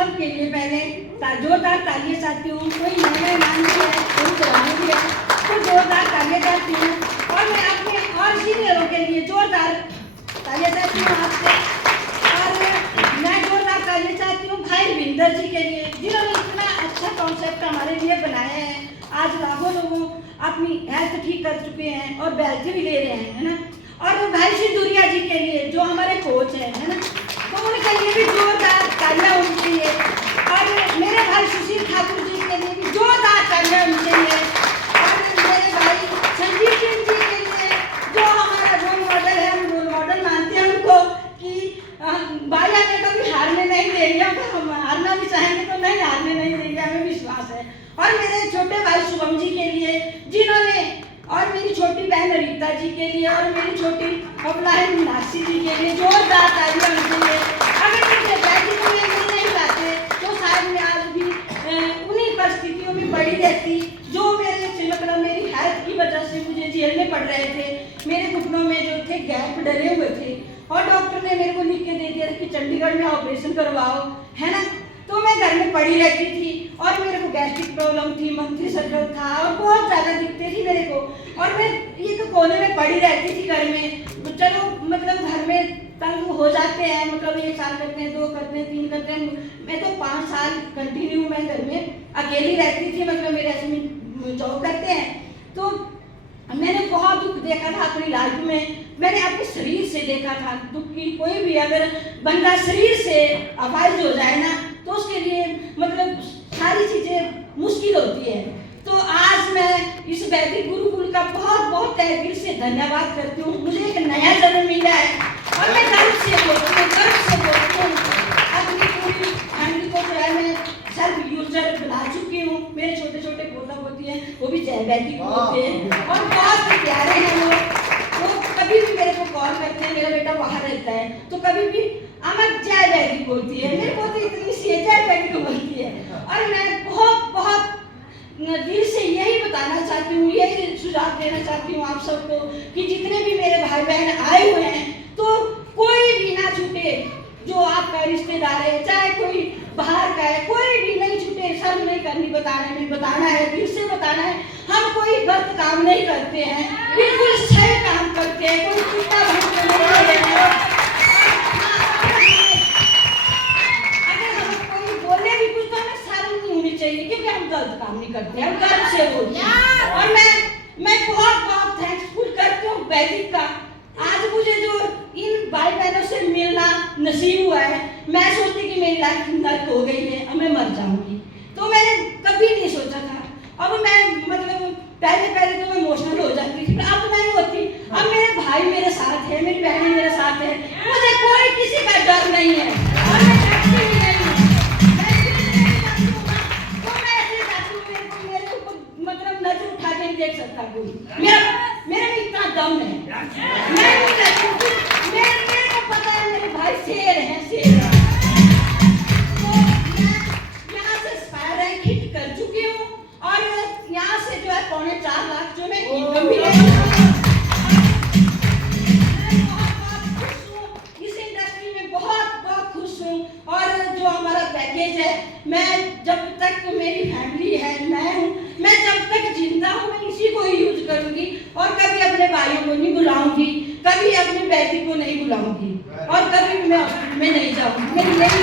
सबके लिए पहले जोरदार तालियां चाहती हूँ। कोई नए नाम भी है, कोई पुराने भी है, तो जोरदार तालियां चाहती हूँ। और मैं अपने और सीनियरों के लिए जोरदार तालियां चाहती हूँ आपसे। और मैं जोरदार तालियां चाहती हूँ भाई विंदर जी के लिए, जिन्होंने इतना अच्छा कॉन्सेप्ट हमारे लिए बनाया है। आज लाखों लोगों अपनी हेल्थ ठीक कर चुके हैं और बेल्ट भी ले रहे हैं, है ना। और भाई सिंधुरिया जी के लिए जो हमारे कोच है ना, तो उनके लिए भी जोरदार तालियां होनी चाहिए। और मेरे भाई सुशील ठाकुर जी के लिए भी जोरदार तालियां होनी चाहिए। और मेरे भाई संजीव सिंह जी के लिए जो हमारा रोल मॉडल है, हम रोल मॉडल मानते हैं उनको कि भाई हमें कभी हारने नहीं देंगे, हम हारना भी चाहेंगे तो नहीं हारने नहीं देंगे, हमें विश्वास है। और मेरे छोटे भाई शुभम जी के लिए जिन्होंने, और मेरी छोटी बहन रीता जी के लिए, और मेरी छोटी अपलाइन मीनाक्षी जी के लिए जोरदार तालियां होनी चाहिए। अगर मुझे बैठी को मिल नहीं पाते तो शायद मैं आज भी उन्हीं परिस्थितियों में पड़ी रहती जो मेरे से मतलब मेरी हेल्थ की वजह से मुझे झेलने पड़ रहे थे। मेरे घुटनों में जो थे गैप डले हुए थे और डॉक्टर ने मेरे को लिख के दे दिया कि चंडीगढ़ में ऑपरेशन करवाओ, है ना। तो मैं घर में पड़ी रहती थी और मेरे को गैस्ट्रिक प्रॉब्लम थी, मंथली सर्कल था और बहुत ज़्यादा दिखते थी मेरे को। और मैं एक कोने में पड़ी रहती थी घर में। चलो मतलब घर में तंग हो जाते हैं, मतलब 1 साल करते हैं, 2 करते हैं, 3 करते हैं। मैं तो 5 साल कंटिन्यू मैं घर में अकेली रहती थी, मतलब मेरे हस्बैंड जॉब करते हैं। तो मैंने बहुत दुख देखा था अपनी लाइफ में, मैंने अपने शरीर से देखा था दुख की। कोई भी अगर बंदा शरीर से अपाहिज हो जाए ना तो उसके लिए मतलब सारी चीजें मुश्किल होती है। तो आज मैं इस वैदिक गुरुकुल का बहुत बहुत तहे दिल से धन्यवाद करती हूँ। मुझे एक नया जन्म मिला है और मैं गर्व से बोलती हूँ, गर्व से बोलती हूँ। अपनी पूरी फैमिली को जो है मैं सेल्फ यूजर बना चुकी हूँ। मेरे छोटे छोटे पोता पोती हैं, वो भी जय वैदिक होते हैं और बहुत प्यारे हैं वो कभी भी मेरे को कॉल करते हैं। मेरा बेटा बाहर रहता है तो कभी भी अमर जय वैदिक बोलती है, मेरे पोती इतनी सी जय वैदिक बोलती है। और मैं बहुत बहुत दिल से यही बताना चाहती हूँ, यही सुझाव देना चाहती हूँ आप सबको कि जितने भी मेरे भाई बहन आए हुए हैं तो कोई भी ना छूटे। जो आपका रिश्तेदार है, चाहे कोई बाहर का है, कोई भी नहीं छूटे। शर्म नहीं करनी बताने में, बताना है, दिल से बताना है। हम कोई गलत काम नहीं करते हैं, बिल्कुल सही काम करते हैं, कोई चिंता नहीं करते हैं। अगर हम कोई बोले भी कुछ तो हमें शर्म नहीं होनी चाहिए, क्योंकि हम गलत काम नहीं करते, हम गर्व से बोलते हैं। और मैं बहुत बहुत थैंक्सफुल करती हूँ वैदिक का। आज मुझे जो इन भाई बहनों से मिलना नसीब हुआ है, मैं सोचती कि मेरी लाइफ नर्क हो गई है, अब मैं मर जाऊंगी, तो मैंने कभी नहीं सोचा था। अब मैं मतलब पहले तो मैं इमोशनल हो जाती थी, अब नहीं होती। अब मेरे भाई मेरे साथ है, मेरी बहनें मेरे साथ है, मुझे कोई किसी का डर नहीं है और मैं डरती भी नहीं हूँ। तो मैं ऐसे जाती हूँ, मेरे को मतलब नजर उठा के नहीं देख सकता कोई। मेरे में इतना दम है, मैं नहीं डरती। मेरे को पता है मेरे भाई शेर हैं, शेर हैं। तो मैं यहाँ से फायर रैंक हिट कर चुकी हूँ और यहाँ से जो है 4.25 लाख जो मैं इनकम भी ले रही हूँ। मैं बहुत खुश हूँ, इस इंडस्ट्री में बहुत खुश हूँ। और जो हमारा पैकेज है, मैं जब तक मेरी फैमिली है, मैं जब तक जिंदा हूँ मैं इसी को ही यूज करूँगी और कभी अपने भाइयों को नहीं बुलाऊंगी, कभी अपनी बेटी को नहीं बुलाऊंगी और कभी मैं नहीं जाऊंगी। मेरी